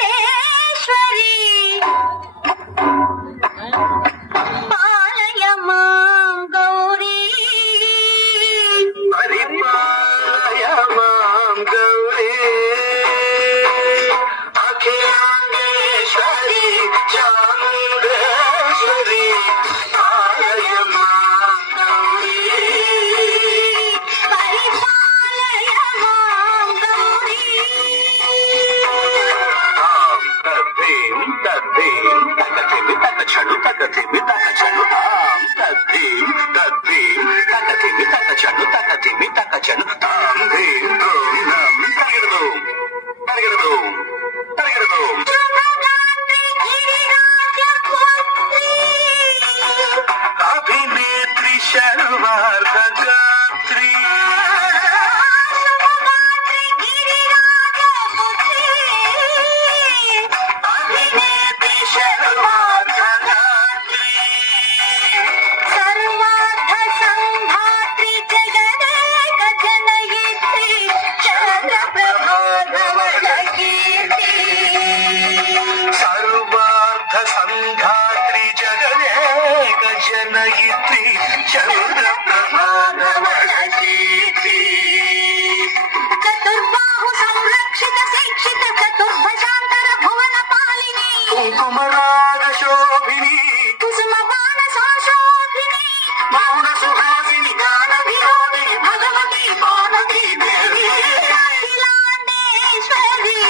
చాముండేశ్వరి పాలయ మాం గౌరీ పరిపాలయ మాం గౌరీ అఖిలాండేశ్వరి చాముండేశ్వరి పాలయ మాం గౌరీ పరిపాలయ మాం గౌరీ తద్భీం తద్భీం తకథిమి తకచడు తకథిమి తకచడు తాం తద్భీం తద్భీం తకథిమి తకచడు తకథిమి తకచడు తాం భీం ఓం నం తగిరదు తగిరదు తగిరదు శుభగాత్రి గిరిరాజపుత్రి అభినేత్రి శర్వార్ధగాత్రి శుభగాత్రి గిరిరాజపుత్రి అభినేత్రి శర్వార్ధగాత్రి సర్వార్థ సంధాత్రి జగదేక జనయిత్రి చంద్రప్రభాధవళ కీర్తి సర్వార్థ సంధాత్రి జగదేక జనయిత్రి చంద్ర ప్రభాధవళ కీర్తి చతుర్బాహు సంరక్షిత శిక్షిత చతుర్భశాంతర భువన పాలిని కుంకుమరాగ శోభిని కుసుమ బాణ సంశోభిని మౌన సుహాసిని గాన వినోదిని భగవతి పార్వతీ దేవి అఖిలాండేశ్వరి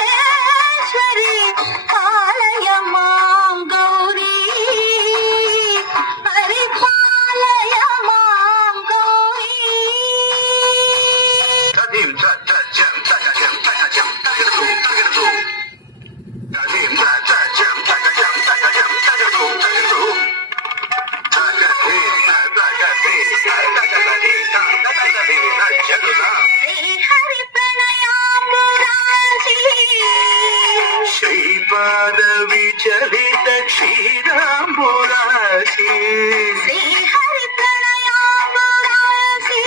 చాముండేశ్వరి పాలయ మాం గౌరీ పరిపాలయ మాం గౌరీ తదిం తజం తగజం తగజం తగదు తగదు తదిం తజం తగజం తగజం తగదు తగదు తగదిం తగదిం తగదిం తగదిం తగదుదా శ్రీహరి ప్రణయామురాసి శ్రీపాద విచలిత క్షీరాంబురాశి శ్రీహరి ప్రణయామురాసి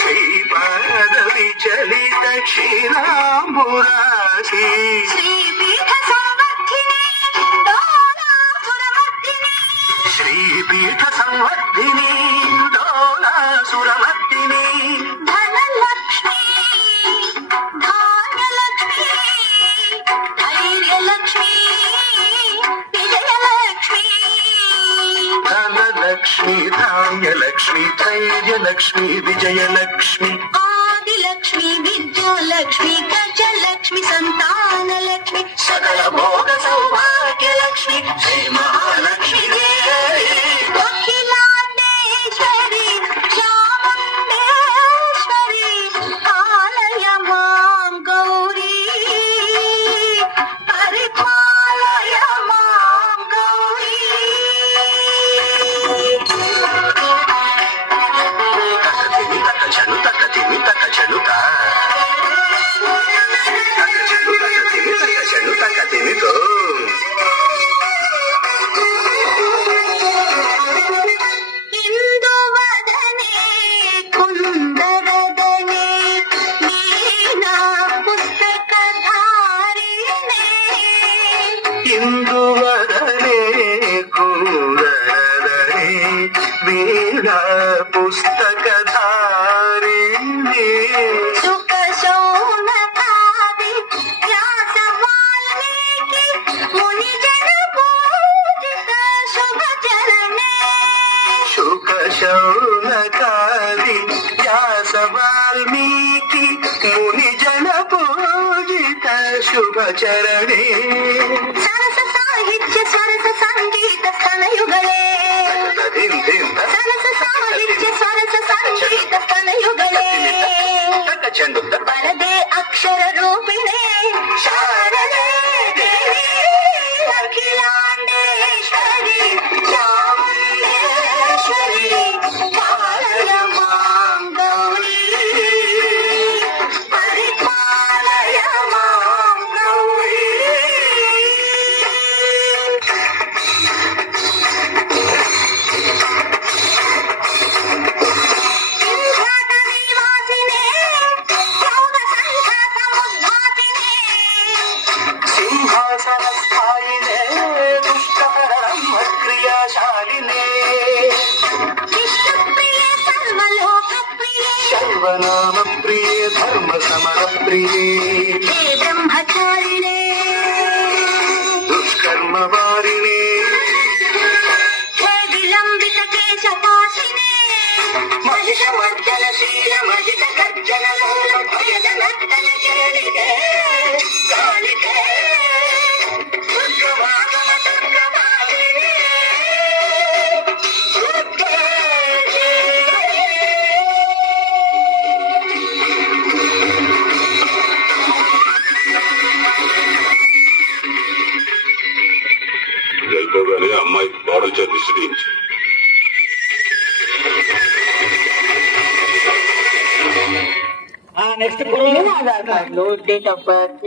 శ్రీపాద విచలిత క్షీరాంబురాశి శ్రీపీఠ సంవర్ధిని డోలాసురమర్దిని శ్రీపీఠ సంవర్ధిని డోలాసురమర్దిని ధనలక్ష్మి ధాన్యలక్ష్మి ధైర్యలక్ష్మి విజయలక్ష్మి ధనలక్ష్మి ధాన్యలక్ష్మి ధైర్యలక్ష్మి విజయలక్ష్మి ఆదిలక్ష్మి విద్యాలక్ష్మి గజలక్ష్మి సంతానలక్ష్మి సకల భోగ సౌభాగ్యలక్ష్మి శ్రీ మహాలక్ష్మి దేవి అఖిలాండేశ్వరి చాముండేశ్వరి పాలయ మాం గౌరీ పరిపాలయ మాం గౌరీ తకతిమి తకచను తకతిమి తకచను తా తకచను తకతిమి తకచను తకతిమి తో ఇందువదనే కుందరదనే వీణా పుస్తకధారిణే ఇందువదనే కుందరదనే వీణా పుస్తకధారిణి సుఖ శౌనకాది వ్యాస వాల్మీకి మునిజన పూజిత శుభ చరణే శుక శౌనకాది వ్యాస వాల్మీకి ముని జన పూజిత శుభ చరణే సరస సాహిత్య సరస సంగీత స్థలయుగలే సరస సాహిత్య సరస సంగీత స్థలయుగలే తకచండు వరదే అక్షర రూపిణే శారదే దేవి అఖిలాండేశ్వరి చాముండేశ్వరి పాలయ మాం గౌరీ పరిపాలయ మాం గౌరీ ఇంద్రాట నివాసినే దేవనామ ప్రియే ధర్మ సమర ప్రియే హే బ్రహ్మచారిణే దుష్కర్మ వారిణే హే విలంబిత కేశపాశినే మహిషమర్దనశీల మహిత గర్జన లోల భయద నర్తన కేళికే కాళికే దుర్గమాగమ దుర్గమాలినే దుర్గే అయిపోగానే అమ్మాయి గోడల చేతి దిష్టి next Aadhaar card date of birth